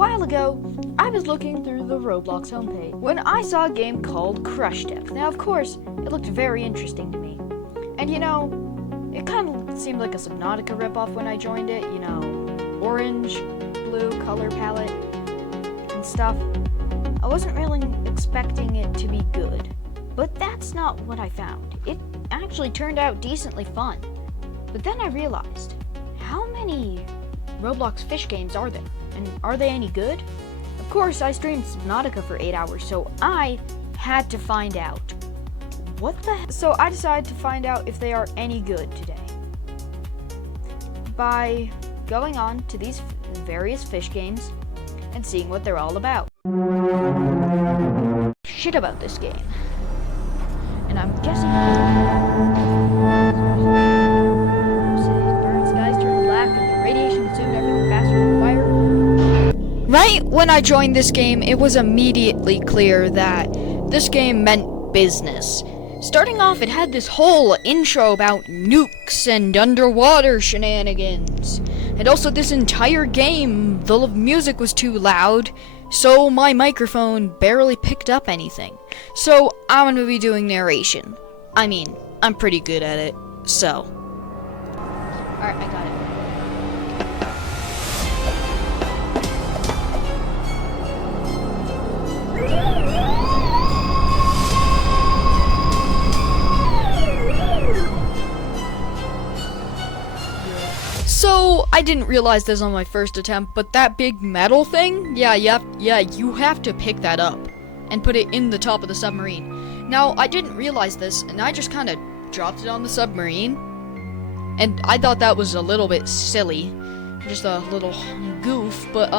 while ago, I was looking through the Roblox homepage when I saw a game called Crush Depth. Now, of course, it looked very interesting to me. And it kind of seemed like a Subnautica ripoff when I joined it. Orange, blue color palette and stuff. I wasn't really expecting it to be good, but that's not what I found. It actually turned out decently fun. But then I realized, how many Roblox fish games are there? And are they any good? Of course, I streamed Subnautica for 8 hours, so I had to find out. So I decided to find out if they are any good today by going on to these various fish games and seeing what they're all about. Shit about this game. And I'm guessing burn, skies turn black, and the radiation consumed everything faster than fire. Right when I joined this game, it was immediately clear that this game meant business. Starting off, it had this whole intro about nukes and underwater shenanigans. And also this entire game, the music was too loud, so my microphone barely picked up anything. So I'm gonna be doing narration. I mean, I'm pretty good at it, so. Alright, I got it. So, I didn't realize this on my first attempt, but that big metal thing, you have to pick that up and put it in the top of the submarine. Now, I didn't realize this, and I just kind of dropped it on the submarine, and I thought that was a little bit silly, just a little goof, but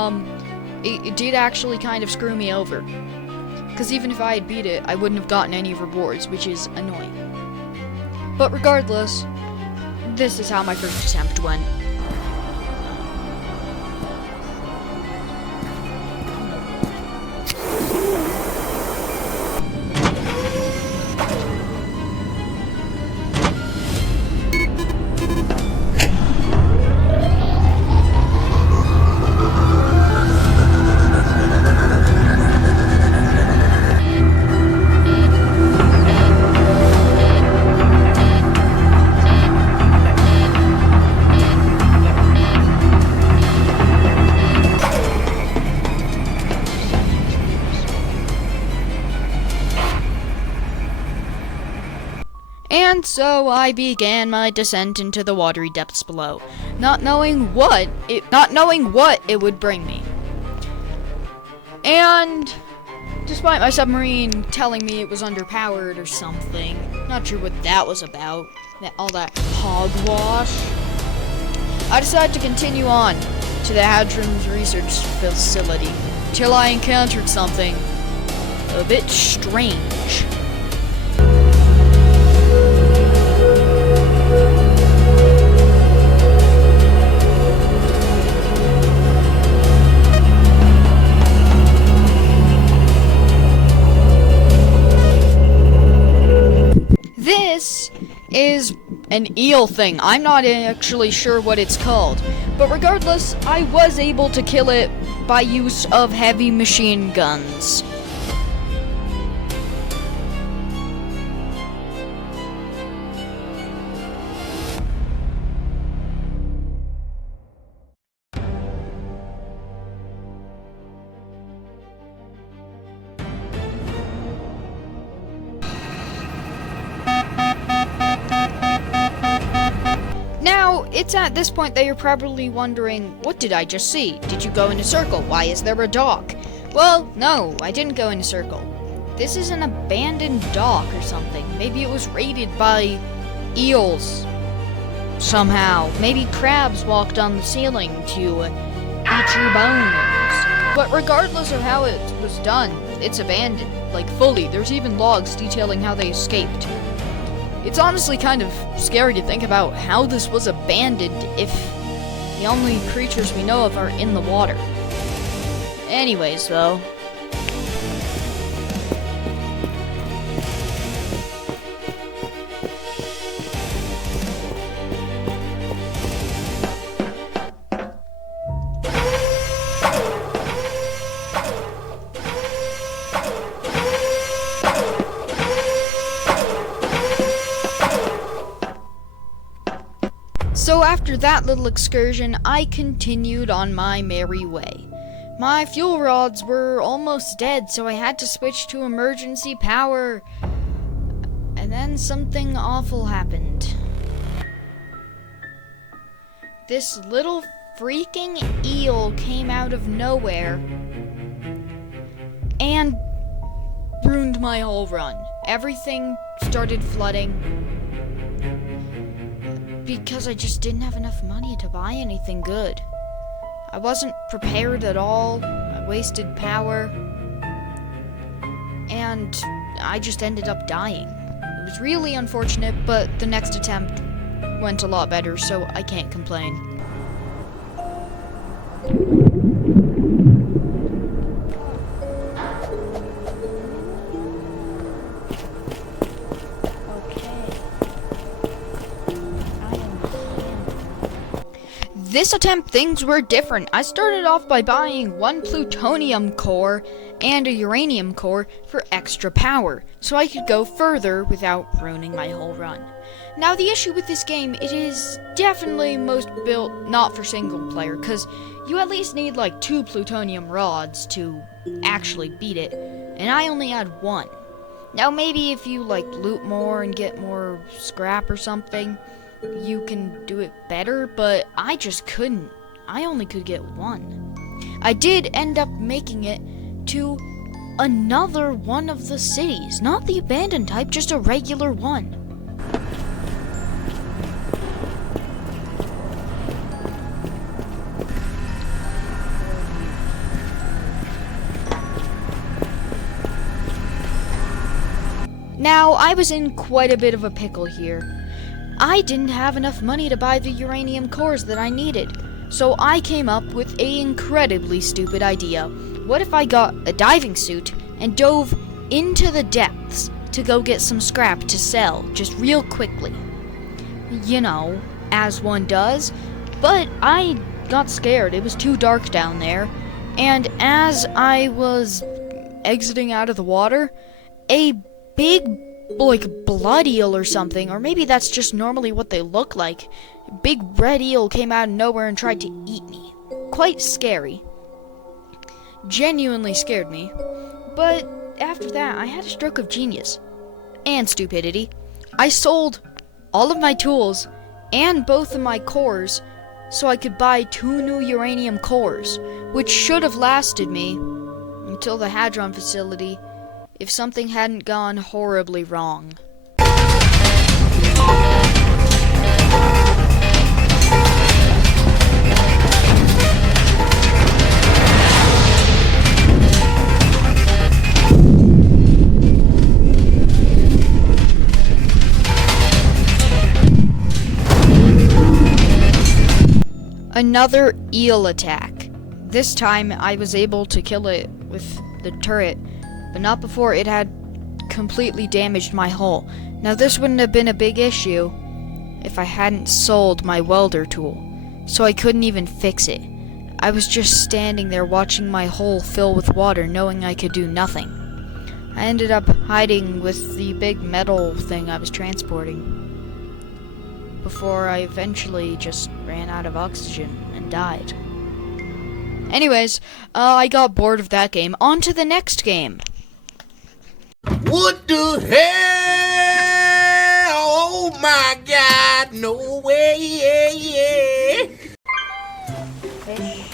it did actually kind of screw me over, because even if I had beat it, I wouldn't have gotten any rewards, which is annoying. But regardless, this is how my first attempt went. And so I began my descent into the watery depths below, not knowing what it would bring me. And despite my submarine telling me it was underpowered or something, not sure what that was about, all that hogwash, I decided to continue on to the Hadron's research facility till I encountered something a bit strange. This is an eel thing. I'm not actually sure what it's called. But regardless, I was able to kill it by use of heavy machine guns. Now, it's at this point that you're probably wondering, what did I just see? Did you go in a circle? Why is there a dock? Well, no, I didn't go in a circle. This is an abandoned dock or something. Maybe it was raided by eels somehow. Maybe crabs walked on the ceiling to eat your bones. But regardless of how it was done, it's abandoned, like fully. There's even logs detailing how they escaped. It's honestly kind of scary to think about how this was abandoned if the only creatures we know of are in the water. Anyways, though. after that little excursion, I continued on my merry way. My fuel rods were almost dead, so I had to switch to emergency power. And then something awful happened. This little freaking eel came out of nowhere and ruined my whole run. Everything started flooding because I just didn't have enough money to buy anything good. I wasn't prepared at all. I wasted power, and I just ended up dying. It was really unfortunate, but the next attempt went a lot better, so I can't complain. This attempt, things were different. I started off by buying one plutonium core and a uranium core for extra power, so I could go further without ruining my whole run. Now, the issue with this game, it is definitely most built not for single player, because you at least need like 2 plutonium rods to actually beat it, and I only had 1. Now, maybe if you like loot more and get more scrap or something, you can do it better, but I just couldn't. I only could get 1. I did end up making it to another one of the cities, not the abandoned type, just a regular one. Now, I was in quite a bit of a pickle here. I didn't have enough money to buy the uranium cores that I needed, so I came up with an incredibly stupid idea. What if I got a diving suit and dove into the depths to go get some scrap to sell, just real quickly? You know, as one does, but I got scared. It was too dark down there, and as I was exiting out of the water, a big like blood eel or something, or maybe that's just normally what they look like. A big red eel came out of nowhere and tried to eat me. Quite scary. Genuinely scared me. But after that, I had a stroke of genius. And stupidity. I sold all of my tools and both of my cores so I could buy 2 new uranium cores, which should have lasted me until the Hadron facility if something hadn't gone horribly wrong. Another eel attack. This time I was able to kill it with the turret, but not before it had completely damaged my hull. Now, this wouldn't have been a big issue if I hadn't sold my welder tool, so I couldn't even fix it. I was just standing there watching my hull fill with water, knowing I could do nothing. I ended up hiding with the big metal thing I was transporting before I eventually just ran out of oxygen and died. Anyways, I got bored of that game. On to the next game. What the hell? Oh my God, no way. Fish.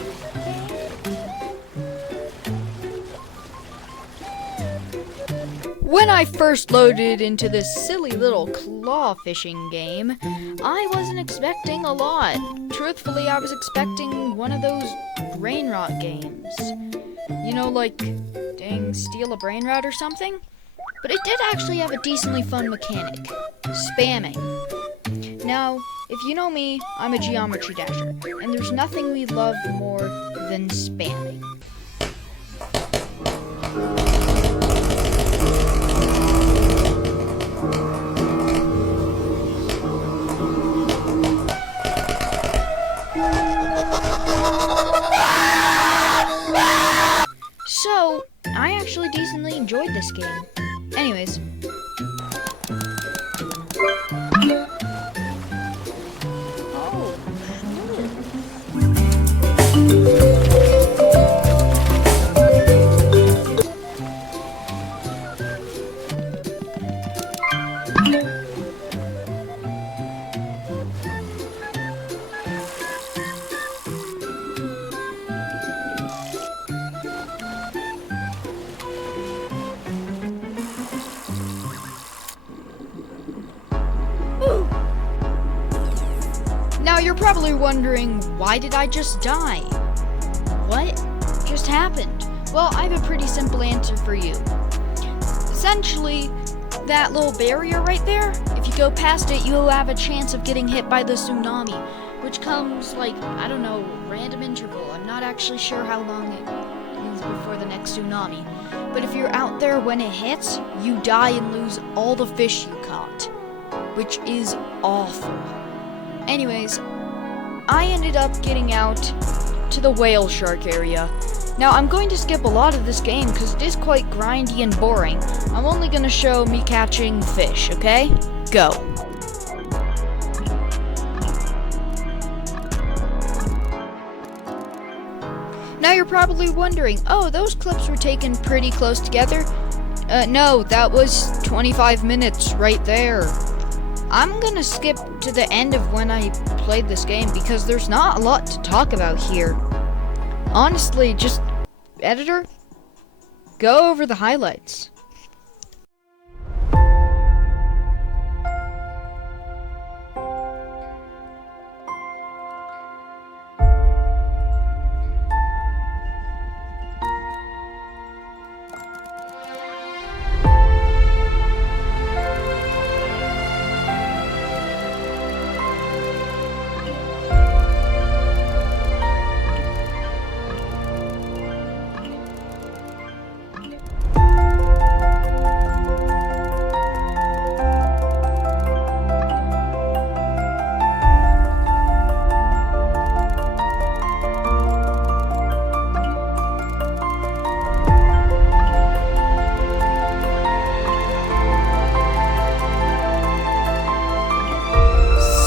When I first loaded into this silly little claw fishing game, I wasn't expecting a lot. Truthfully, I was expecting one of those brain rot games. You know, like, dang, steal a brain rot or something? But it did actually have a decently fun mechanic. Spamming. Now, if you know me, I'm a geometry dasher, and there's nothing we love more than spamming. So, I actually decently enjoyed this game. Anyways. Oh. probably wondering, why did I just die? What just happened? Well, I have a pretty simple answer for you. Essentially, that little barrier right there, if you go past it, you'll have a chance of getting hit by the tsunami, which comes like, I don't know, random interval. I'm not actually sure how long it is before the next tsunami. But if you're out there when it hits, you die and lose all the fish you caught, which is awful. Anyways, I ended up getting out to the whale shark area. Now, I'm going to skip a lot of this game because it is quite grindy and boring. I'm only going to show me catching fish, okay? Go. Now you're probably wondering, oh, those clips were taken pretty close together. No, that was 25 minutes right there. I'm gonna skip to the end of when I played this game because there's not a lot to talk about here. Honestly, just, editor, go over the highlights.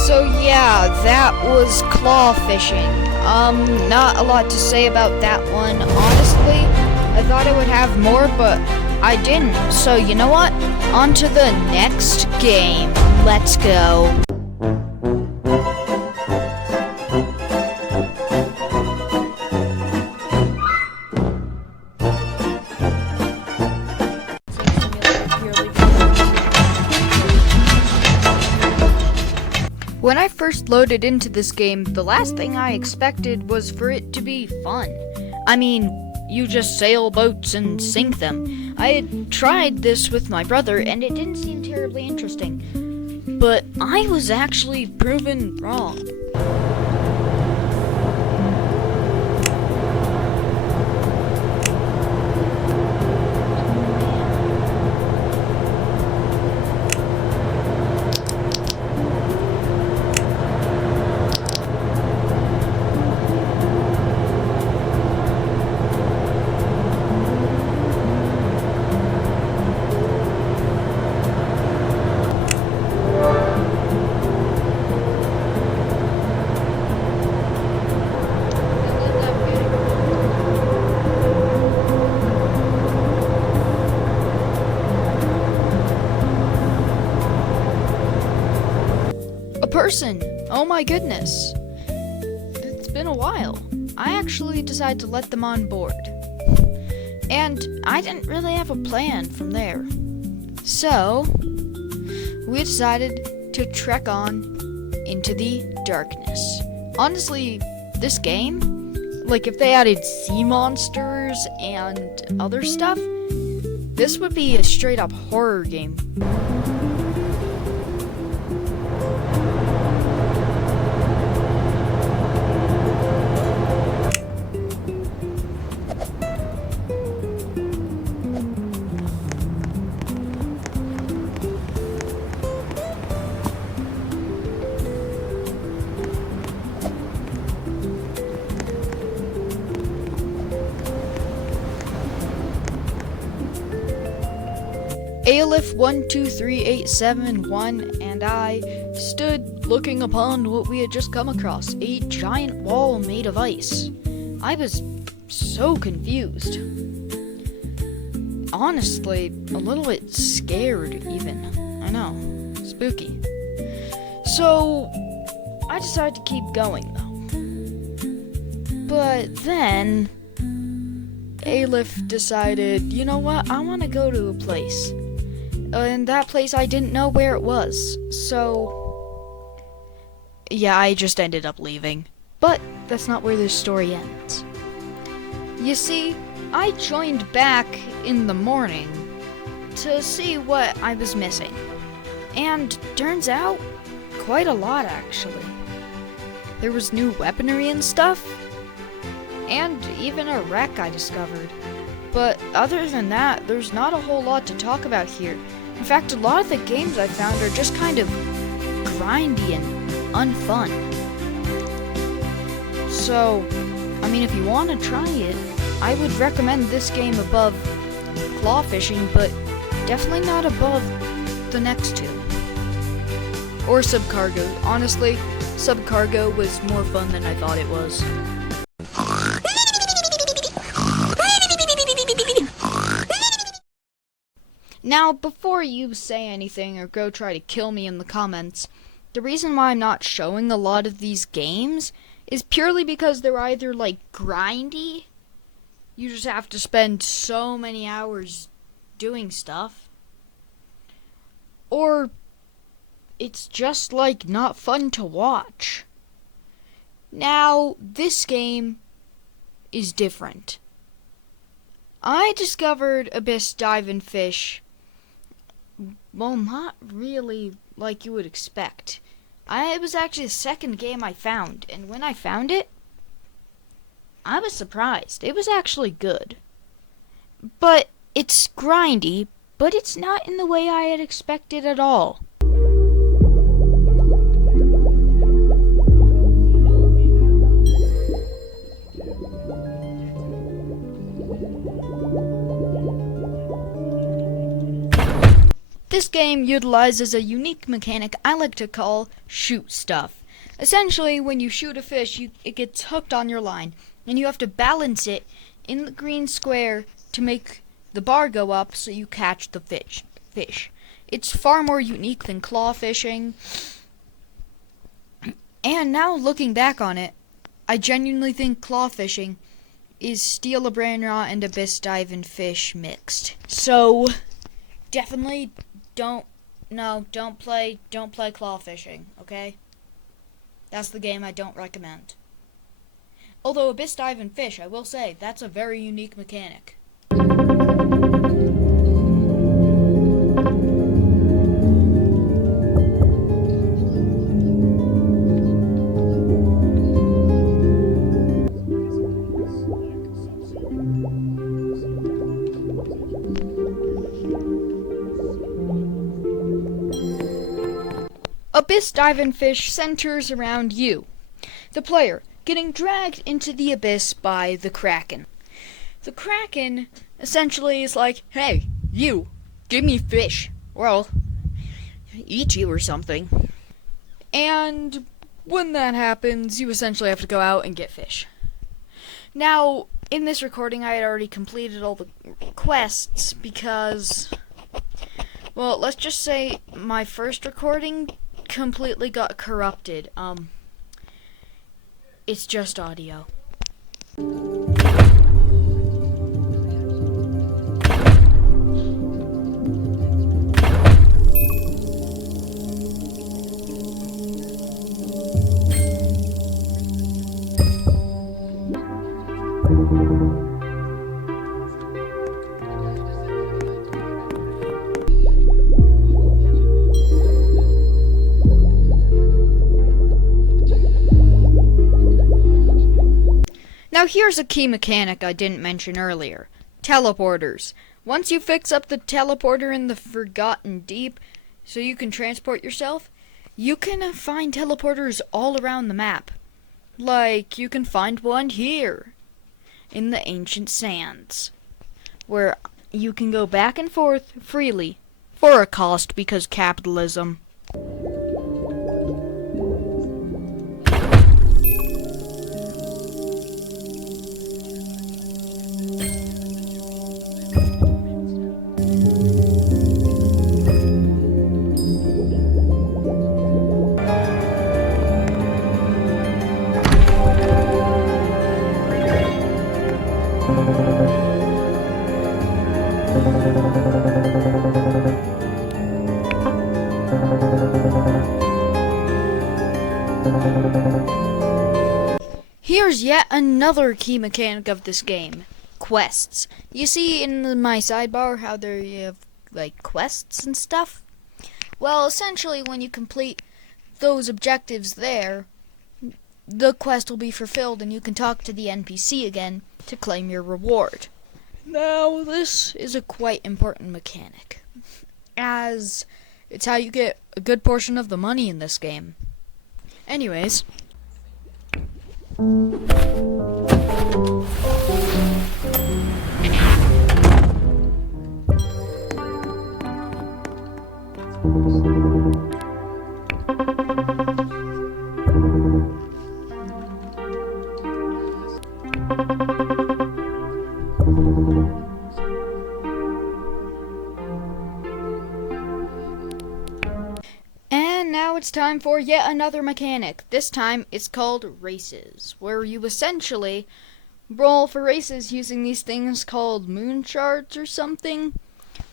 So yeah, that was claw fishing. Not a lot to say about that one, honestly. I thought I would have more, but I didn't. So you know what? On to the next game. Let's go. When I first loaded into this game, the last thing I expected was for it to be fun. I mean, you just sail boats and sink them. I had tried this with my brother and it didn't seem terribly interesting. But I was actually proven wrong. Person! Oh my goodness! It's been a while. I actually decided to let them on board. And I didn't really have a plan from there. So, we decided to trek on into the darkness. Honestly, this game, like if they added sea monsters and other stuff, this would be a straight up horror game. Aleph 123871 and I stood looking upon what we had just come across, a giant wall made of ice. I was so confused. Honestly, a little bit scared even. I know, spooky. So, I decided to keep going though. But then, Aleph decided, you know what, I want to go to a place. And that place I didn't know where it was. So yeah, I just ended up leaving. But that's not where this story ends. You see, I joined back in the morning to see what I was missing. And turns out, quite a lot actually. There was new weaponry and stuff, and even a wreck I discovered. But other than that, there's not a whole lot to talk about here. In fact, a lot of the games I found are just kind of grindy and unfun. So, I mean, if you want to try it, I would recommend this game above claw fishing, but definitely not above the next two. Or SubCargo. Honestly, SubCargo was more fun than I thought it was. Now, before you say anything or go try to kill me in the comments, the reason why I'm not showing a lot of these games is purely because they're either like grindy, you just have to spend so many hours doing stuff, or it's just like not fun to watch. Now, this game is different. I discovered Abyss Dive and Fish, well, not really like you would expect. It was actually the second game I found, and when I found it, I was surprised. It was actually good. But it's grindy, but it's not in the way I had expected at all. This game utilizes a unique mechanic I like to call shoot stuff. Essentially, when you shoot a fish, it gets hooked on your line, and you have to balance it in the green square to make the bar go up so you catch the fish. It's far more unique than claw fishing. And now looking back on it, I genuinely think claw fishing is Steal a Brain Rot and Abyss Dive and Fish mixed. So definitely don't play claw fishing, okay? That's the game I don't recommend. Although Abyss Dive and Fish, I will say, that's a very unique mechanic. Abyss Dive and Fish centers around you, the player, getting dragged into the abyss by the Kraken. The Kraken essentially is like, hey, you, give me fish, or I'll eat you or something. And when that happens, you essentially have to go out and get fish. Now, in this recording, I had already completed all the quests because, well, let's just say my first recording completely got corrupted. It's just audio. Now here's a key mechanic I didn't mention earlier. Teleporters. Once you fix up the teleporter in the Forgotten Deep so you can transport yourself, you can find teleporters all around the map. Like, you can find one here in the Ancient Sands, where you can go back and forth freely for a cost because capitalism. there's yet another key mechanic of this game. Quests. You see in my sidebar how there you have like quests and stuff? Well, essentially when you complete those objectives there, the quest will be fulfilled and you can talk to the NPC again to claim your reward. Now, this is a quite important mechanic, as it's how you get a good portion of the money in this game. Anyways. And now it's time for yet another mechanic. This time it's called races, where you essentially roll for races using these things called moon shards or something.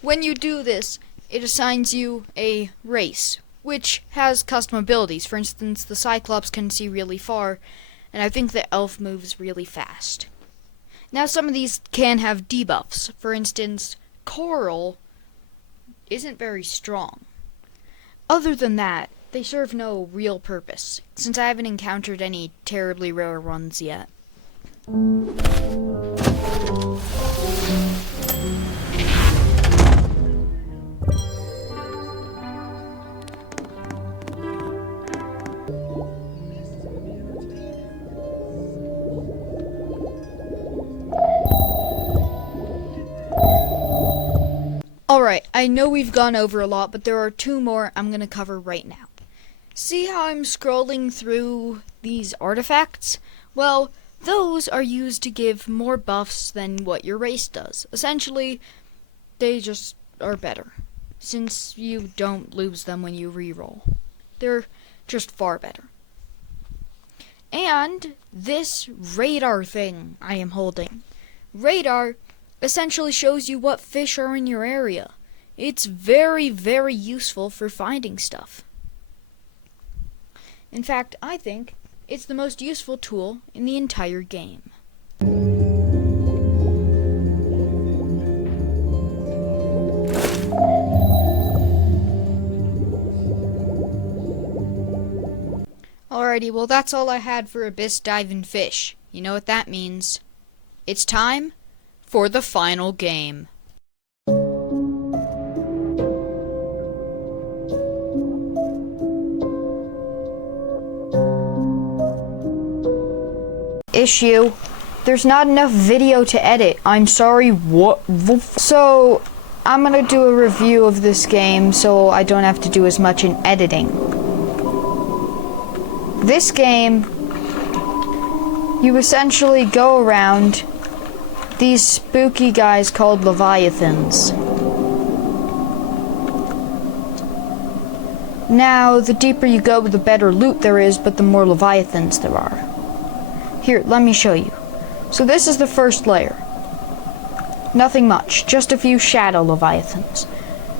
When you do this, it assigns you a race, which has custom abilities. For instance, the Cyclops can see really far, and I think the Elf moves really fast. Now some of these can have debuffs. For instance, Coral isn't very strong. Other than that, they serve no real purpose, since I haven't encountered any terribly rare ones yet. Alright, I know we've gone over a lot, but there are two more I'm going to cover right now. See how I'm scrolling through these artifacts? Well, those are used to give more buffs than what your race does. Essentially, they just are better, since you don't lose them when you reroll. They're just far better. And this radar thing I am holding. Radar essentially shows you what fish are in your area. It's very, very useful for finding stuff. In fact, I think it's the most useful tool in the entire game. Alrighty, well that's all I had for Abyss Dive and Fish. You know what that means. It's time for the final game. Issue. There's not enough video to edit. I'm sorry, what? So, I'm gonna do a review of this game so I don't have to do as much in editing. This game, you essentially go around these spooky guys called Leviathans. Now, the deeper you go, the better loot there is, but the more Leviathans there are. Here, let me show you. So this is the first layer. Nothing much, just a few shadow Leviathans.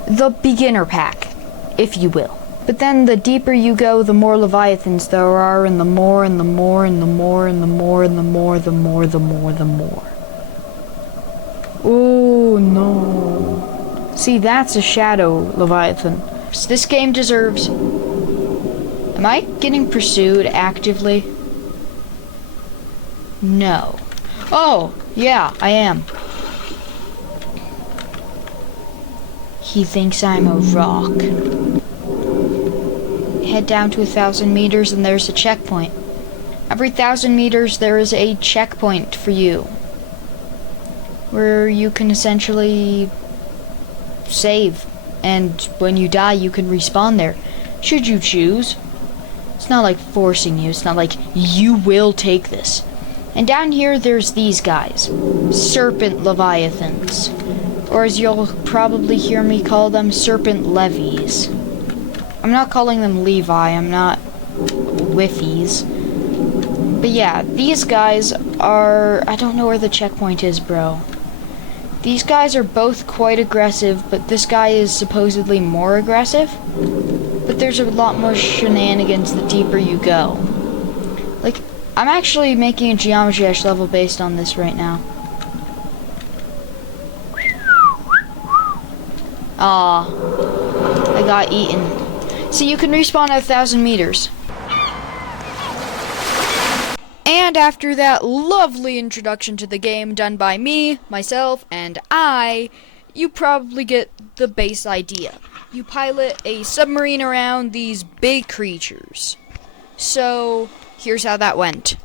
The beginner pack, if you will. But then the deeper you go, the more Leviathans there are, and the more, and the more, and the more, and the more, and the more, the more, the more, the more. Oh no. See, that's a shadow Leviathan. This game deserves... Am I getting pursued actively? No. Oh, yeah, I am. He thinks I'm a rock. Head down to 1,000 meters and there's a checkpoint. Every 1,000 meters there is a checkpoint for you, where you can essentially save, and when you die you can respawn there, should you choose. It's not like forcing you, it's not like you will take this. And down here there's these guys, serpent Leviathans, or as you'll probably hear me call them, serpent levies. I'm not calling them Levi, I'm not Whiffies. But yeah, these guys are... I don't know where the checkpoint is, bro. These guys are both quite aggressive, but this guy is supposedly more aggressive. But there's a lot more shenanigans the deeper you go. Like, I'm actually making a Geometry Dash level based on this right now. Aw, I got eaten. See, you can respawn at 1,000 meters. And after that lovely introduction to the game done by me, myself, and you probably get the base idea. You pilot a submarine around these big creatures. So, here's how that went.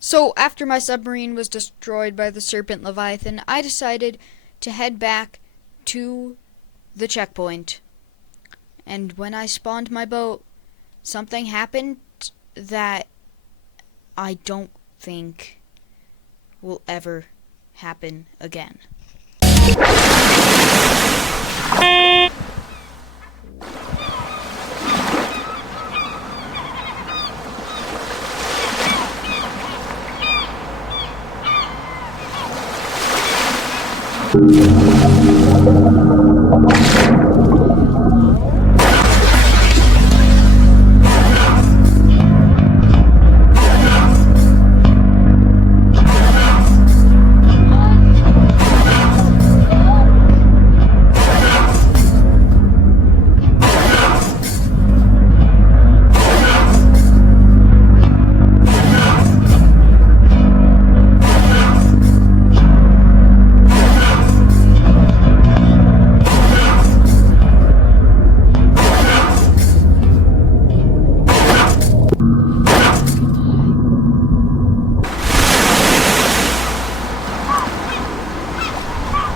So, after my submarine was destroyed by the Serpent Leviathan, I decided to head back to the checkpoint. And when I spawned my boat, something happened that I don't think will ever happen again.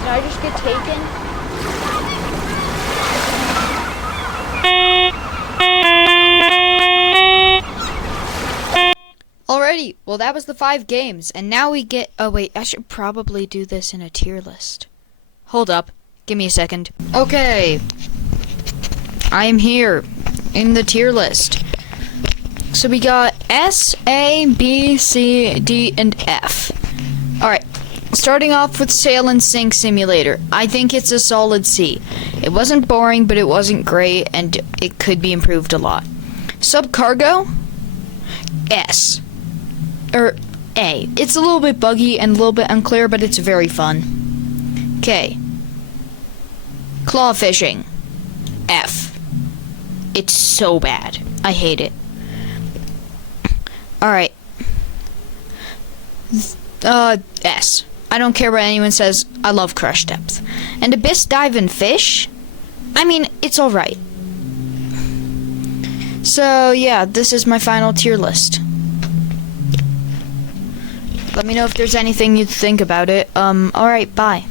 I just get taken? Alrighty, well that was the 5 games, and now we get, oh wait, I should probably do this in a tier list. Hold up, give me a second. Okay, I am here in the tier list. So we got S, A, B, C, D, and F. Alright. Starting off with Sail and Sink Simulator, I think it's a solid C. It wasn't boring, but it wasn't great, and it could be improved a lot. SubCargo, S. Or A. It's a little bit buggy and a little bit unclear, but it's very fun. K. Claw Fishing, F. It's so bad. I hate it. Alright. S. I don't care what anyone says. I love Crush Depth. And Abyss Dive and Fish? I mean, it's alright. So, yeah, this is my final tier list. Let me know if there's anything you think about it. Alright, bye.